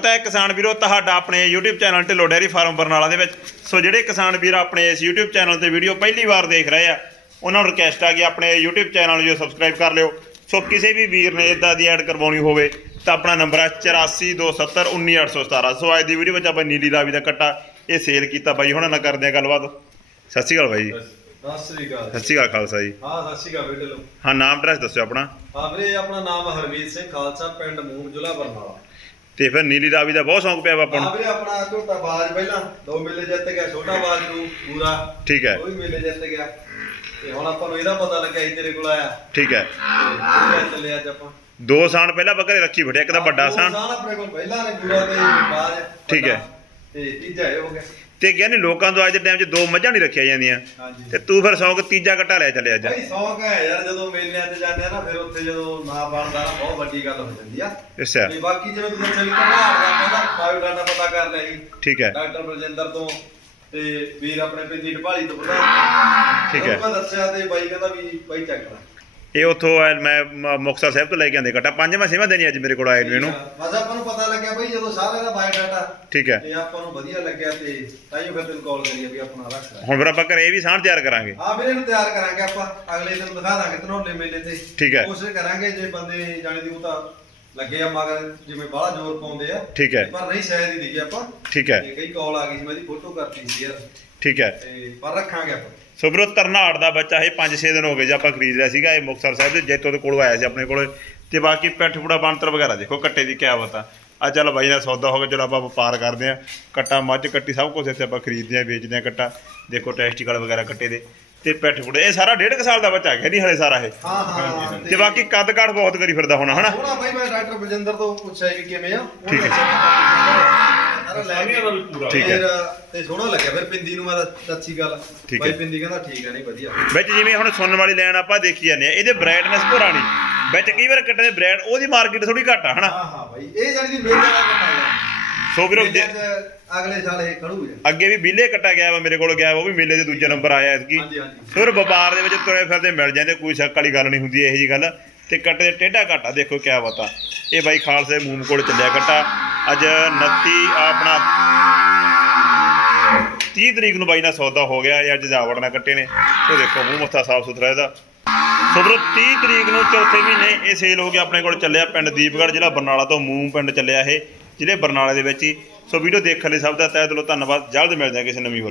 ਸਵਾਗਤ ਹੈ ਕਿਸਾਨ ਵੀਰੋ ਤੁਹਾਡਾ ਆਪਣੇ YouTube channel Dhillon dairy farm Barnala ਦੇ ਵਿੱਚ। ਸੋ ਜਿਹੜੇ ਕਿਸਾਨ ਵੀਰ ਆਪਣੇ ਇਸ YouTube ਚੈਨਲ ਤੇ ਵੀਡੀਓ ਪਹਿਲੀ ਵਾਰ ਦੇਖ ਰਹੇ ਆ ਉਹਨਾਂ ਨੂੰ ਰਿਕਵੈਸਟ ਆ ਕਿ ਆਪਣੇ YouTube ਚੈਨਲ ਨੂੰ ਜੋ ਸਬਸਕ੍ਰਾਈਬ ਕਰ ਲਿਓ। ਸੋ ਕਿਸੇ ਵੀ ਵੀਰ ਨੇ ਇਦਾਂ ਦੀ ਐਡ ਕਰਵਾਉਣੀ ਹੋਵੇ ਤਾਂ ਆਪਣਾ ਨੰਬਰ ਹੈ 8427191817 ਸੋ ਅੱਜ ਦੀ ਵੀਡੀਓ ਵਿੱਚ ਆਪਾਂ ਨੀਲੀ ਰਾਵੀ ਦਾ ਕੱਟਾ ਇਹ ਸੇਲ ਕੀਤਾ ਬਾਈ ਹੁਣ ਨਾਲ ਕਰਦੇ ਆ ਗੱਲਬਾਤ। ਸਤਿ ਸ਼੍ਰੀ ਅਕਾਲ ਬਾਈ। ਜੀ ਸਤਿ ਸ੍ਰੀ ਅਕਾਲ। ਸਤਿ ਸ਼੍ਰੀ ਅਕਾਲ ਖਾਲਸਾ ਜੀ। ਹਾਂ ਸਤਿ ਸ੍ਰੀ ਅਕਾਲ ਬੇਟੇ ਲੋ ਹਾਂ ਨਾਮ ਐਡਰੈਸ ਦੱਸਿਓ ਆਪਣਾ। ਹਾਂ ਵੀਰੇ ਆਪਣਾ ਨਾਮ ਹਰਮੀਤ ਸਿੰਘ ਖਾਲਸਾ ਪਿੰਡ ਮੂਰ ਜ਼ਿਲ੍ਹਾ ਬਰਨਾਲਾ। ਤੇ ਫਿਰ ਨੀਲੀ ਰਾਵੀ ਦਾ ਬਹੁਤ ਸ਼ੌਂਕ ਪਿਆ ਵਾ ਆਪਾਂ ਨੂੰ। ਆਪਣਾ ਝੋਟਾ ਬਾਜ ਪਹਿਲਾਂ ਦੋ ਮੇਲੇ ਜਿੱਤ ਗਿਆ ਛੋਟਾ ਬਾਜ ਨੂੰ ਪੂਰਾ। ਠੀਕ ਹੈ। ਉਹ ਵੀ ਮੇਲੇ ਜਿੱਤ ਗਿਆ। ਤੇ ਹੁਣ ਆਪਾਂ ਨੂੰ ਇਹਦਾ ਪਤਾ ਲੱਗਿਆ ਸੀ ਤੇਰੇ ਕੋਲ ਆਇਆ। ਠੀਕ ਹੈ। ਤੇ ਚੱਲੇ ਅੱਜ ਆਪਾਂ। ਦੋ ਸਾਲ ਪਹਿਲਾਂ ਬੱਕਰੇ ਰੱਖੀ ਫੜਿਆ ਇੱਕ ਤਾਂ ਵੱਡਾ ਦੋ ਸਾਨ। ਸਾਲ ਆਪਣੇ ਕੋਲ ਪਹਿਲਾਂ ਨੇ ਪੂਰਾ ਤੇ ਬਾਜ ਠੀਕ ਹੈ। ਤੇ ਤੀਜਾ ਇਹ ਹੋ ਗਿਆ। ਤੇ ਕਹਿੰਦੇ ਲੋਕਾਂ ਤੋਂ ਅੱਜ ਦੇ ਟਾਈਮ 'ਚ ਦੋ ਮੱਝਾਂ ਨਹੀਂ ਰੱਖੀਆਂ ਜਾਂਦੀਆਂ। ਹਾਂਜੀ। ਤੇ ਤੂੰ ਫਿਰ ਸੌਂਕ ਤੀਜਾ ਘਟਾ ਲਿਆ ਚੱਲਿਆ ਅੱਜ। ਭਾਈ ਸੌਂਕ ਹੈ ਯਾਰ ਜਦੋਂ ਮੇਲਿਆਂ 'ਚ ਜਾਂਦੇ ਆ ਨਾ ਫਿਰ ਉੱਥੇ ਜਦੋਂ ਨਾ ਬਣਦਾ ਨਾ ਬਹੁਤ ਵੱਡੀ ਗੱਲ ਹੋ ਜਾਂਦੀ ਆ। ਅੱਛਾ। ਤੇ ਬਾਕੀ ਜਿਵੇਂ ਤੁਸੀਂ ਵੀ ਘਮਾੜ ਦਾ ਪਹਿਲਾਂ ਬਾਇਓਡਾਟਾ ਪਤਾ ਕਰ ਲਿਆ ਜੀ। ਠੀਕ ਹੈ। ਡਾਕਟਰ ਬਲਜਿੰਦਰ ਤੋਂ ਤੇ ਵੀਰ ਆਪਣੇ ਪਿੰਡੀ ਢਪਾਲੀ ਤੋਂ ਪਤਾ ਠੀਕ ਹੈ। ਮੈਂ ਦੱਸਿਆ ਤੇ ਬਾਈ ਕਹਿੰਦਾ ਵੀ ਬਾਈ ਚੱਕ ਲੈ ਇਹ ਉੱਥੋਂ ਆਇਆ ਮੈਂ ਮ- ਮੁਕਤਸਰ ਸਾਹਿਬ ਤੋਂ ਲੈ ਕੇ ਆਂਦੇ ਘਟਾ। ਪੰਜਵਾਂ ਛੇਵਾਂ ਦਿਨ ਹੀ ਅੱਜ ਮੇਰੇ ਕੋਲ ਆਏ ਨੂੰ ਇਹਨੂੰ। ਬਸ ਆਪਾਂ ਨੂੰ ਪਤਾ ਲੱਗਿਆ ਬਾਈ ਜਦੋਂ ਸਾਰੇ ਦਾ ਬਾਇਓਡਾਟਾ ਠੀਕ ਹੈ। ਤੇ ਆਪਾਂ ਨੂੰ ਵਧੀਆ ਲੱਗਿਆ ਤੇ ਤਾਈਓ ਫਿਰ ਤੈਨੂੰ ਕਾਲ ਕਰੀ ਆ ਵੀ ਆਪਣਾ ਰੱਖ ਲੈ। ਹੁਣ ਫਿਰ ਆਪਾਂ ਘਰੇ ਇਹ ਵੀ ਸਾਂਝ ਤਿਆਰ ਕਰਾਂਗੇ। ਹਾਂ ਵੀਰੇ ਨੂੰ ਤਿਆਰ ਕਰਾਂਗੇ ਆਪਾਂ। ਅਗਲੇ ਦਿਨ ਦਿਖਾ ਦਾਂਗੇ ਧਨੌਲੇ ਮੇਲੇ ਤੇ। ਠੀਕ ਹੈ। ਕੋਸ਼ਿਸ਼ ਕਰਾਂਗੇ ਜੇ ਬੰਦੇ ਜਾਣੇ ਦੀ ਉਹ ਤਾਂ ਲੱਗੇ ਆ ਮਗਰ ਜਿਵੇਂ ਬਾਹਲਾ ਜ਼ੋਰ ਪਾਉਂਦੇ ਆ। ਠੀਕ ਹੈ। ਪਰ ਨਹੀਂ ਸ਼ਾਇਦ ਹੀ ਦਿਖੀ ਆਪਾਂ। ਠੀਕ ਹੈ। ਤੇ ਕਈ ਕਾਲ ਆ ਗਈ ਸੀ ਮੈਂ ਇਹਦੀ ਫੋਟੋ ਕਰਤੀ ਸੀ ਯਾਰ। ਠੀਕ ਹੈ। ਤੇ ਪਰ ਰੱਖਾਂਗੇ ਆਪਾਂ। ਸੋ ਵੀਰੋ ਤਰਨਾੜ ਦਾ ਬੱਚਾ ਇਹ 5-6 ਦਿਨ ਹੋ ਗਏ ਜੇ ਆਪਾਂ ਖਰੀਦ ਲਿਆ ਸੀਗਾ ਇਹ ਮੁਕਤਸਰ ਸਾਹਿਬ ਦੇ ਜੈਤੋ ਦੇ ਕੋਲੋਂ ਆਇਆ ਸੀ ਆਪਣੇ ਕੋਲ। ਤੇ ਬਾਕੀ ਪੈਠ ਫੁੜਾ ਬਾਂਤਰ ਵਗੈਰਾ ਦੇਖੋ ਕੱਟੇ ਦੀ ਕਿਆ ਬਤਾ ਆ। ਚੱਲ ਬਾਈ ਨਾਲ ਸੌਦਾ ਹੋ ਗਿਆ ਚਲੋ ਆਪਾਂ ਵਪਾਰ ਕਰਦੇ ਆ ਕੱਟਾ ਮੱਝ ਕੱਟੀ ਸਭ ਕੁਝ ਇੱਥੇ ਆਪਾਂ ਖਰੀਦਦੇ ਆ ਵੇਚਦੇ ਆ ਕੱਟਾ। ਦੇਖੋ ਟੈਸਟੀਕਲ ਵਗੈਰਾ ਕੱਟੇ ਦੇ। ਤੇ ਪੈਠ ਫੁੜੇ ਇਹ ਸਾਰਾ ਡੇਢ ਕੁ ਸਾਲ ਦਾ ਬੱਚਾ ਹੈ ਨਹੀਂ ਹਲੇ ਸਾਰਾ ਇਹ। ਹਾਂ ਹਾਂ ਤੇ ਬਾਕੀ ਕੱਦ ਕਾਠ ਬਹੁਤ ਕਰੀ ਫਿਰਦਾ ਹੁਣ ਹਨਾ? ਸੋਹਣਾ ਬਾਈ ਮੈਂ ਡਾਕਟਰ ਬਲਜਿੰਦਰ ਤੋਂ ਪੁੱਛਿਆ ਵੀ ਕਿਵੇਂ ਆ। ਠੀਕ ਹੈ। ਸਾਰਾ ਲੈ ਕੇ ਠੀਕ ਹੈ। ਫਿਰ, ਤੇ ਸੋਹਣਾ ਲੱਗਿਆ। ਫਿਰ ਪਿੰਦੀ ਨੂੰ ਮੈਂ ਤਾਂ ਅੱਛੀ ਗੱਲ ਠੀਕ ਬਾਈ ਹੈ। ਪਿੰਦੀ ਕਹਿੰਦਾ ਠੀਕ ਹੈ ਨਹੀਂ ਵਧੀਆ। ਵਿੱਚ ਜਿਵੇਂ ਹੁਣ ਸੁਣਨ ਵਾਲੀ ਲੈਣ ਆਪਾਂ ਦੇਖੀ ਜਾਂਦੇ ਆ ਇਹਦੇ ਬ੍ਰਾਈਟਨੈਸ ਨਹੀਂ। ਵਿੱਚ ਕਈ ਵਾਰ ਕੱਟੇ ਦੇ ਬ੍ਰਾਈਟ ਉਹਦੀ ਮਾਰਕੀਟ ਥੋੜੀ ਘੱਟ ਆ ਹਨਾ? ਹਾਂ ਹਾਂ ਬਾਈ। ਇਹ ਜਾਨੀ ਦੀ ਮੇਲੇ ਵਾਲਾ ਕੱਟਾ ਯਾਰ ਸੋ ਵੀਰੋ ਜੇ- ਮੇਲਿਆਂ 'ਚ ਅਗਲੇ ਸਾਲ ਇਹ ਖੜੂ ਜਾ। ਅੱਗੇ ਵੀ ਬੀਲੇ ਕੱਟਾ ਗਿਆ ਵਾ ਮੇਰੇ ਕੋਲ ਗਿਆ ਵਾ, ਉਹ ਵੀ ਮੇਲੇ ਦੇ ਦੂਜੇ ਨੰਬਰ ਆਇਆ ਐਤਕੀ। ਹਾਂਜੀ ਹਾਂਜੀ। ਫਿਰ ਵਪਾਰ ਦੇ ਵਿੱਚ ਤੁਰੇ ਫਿਰਦੇ ਮਿਲ ਜਾਂਦੇ ਕੋਈ ਸ਼ੱਕ ਵਾਲੀ ਗੱਲ ਨਹੀਂ ਹੁੰਦੀ ਇਹੋ ਜੀ ਗੱਲ। ਤੇ ਕੱਟੇ ਦੇ ਟੇਢਾ ਘਾਟਾ ਦੇਖੋ ਕਿਆ ਬਤਾ। ਇਹ ਬਾਈ ਖਾਲਸੇ ਮੂਮ ਕੋਲ ਚੱਲਿਆ ਕੱਟਾ। ਅੱਜ 29 ਆਪਣਾ 30 ਤਰੀਕ ਨੂੰ ਬਾਈ ਨਾਲ ਸੌਦਾ ਹੋ ਗਿਆ, ਇਹ ਅੱਜ ਜਾਵੜ ਨਾਲ ਕੱਟੇ ਨੇ। ਤੇ ਦੇਖੋ, ਮੂੰਹ ਮੱਥਾ ਸਾਫ਼ ਸੁਥਰਾ ਇਹਦਾ। ਸੋ ਵੀਰੋ 30 ਤਰੀਕ ਨੂੰ ਚੌਥੇ ਮਹੀਨੇ ਇਹ ਸੇਲ ਹੋ ਗਿਆ ਆਪਣੇ ਕੋਲ ਚੱਲਿਆ ਪਿੰਡ ਦੀਪਗੜ੍ਹ, ਜ਼ਿਲ੍ਹਾ ਬਰਨਾਲਾ ਤੋਂ ਮੂਮ ਪਿੰਡ ਚੱਲਿਆ ਇਹ, ਜ਼ਿਲ੍ਹੇ ਬਰਨਾਲੇ ਦੇ ਵਿੱਚ ਹੀ। ਸੋ ਵੀਡੀਓ ਦੇਖਣ ਲਈ ਸਭ ਦਾ ਤਹਿ ਦਿਲੋਂ ਧੰਨਵਾਦ। ਜਲਦ ਮਿਲਦੇ ਹਾਂ ਕਿਸੇ ਨਵੀਂ ਹੋਰ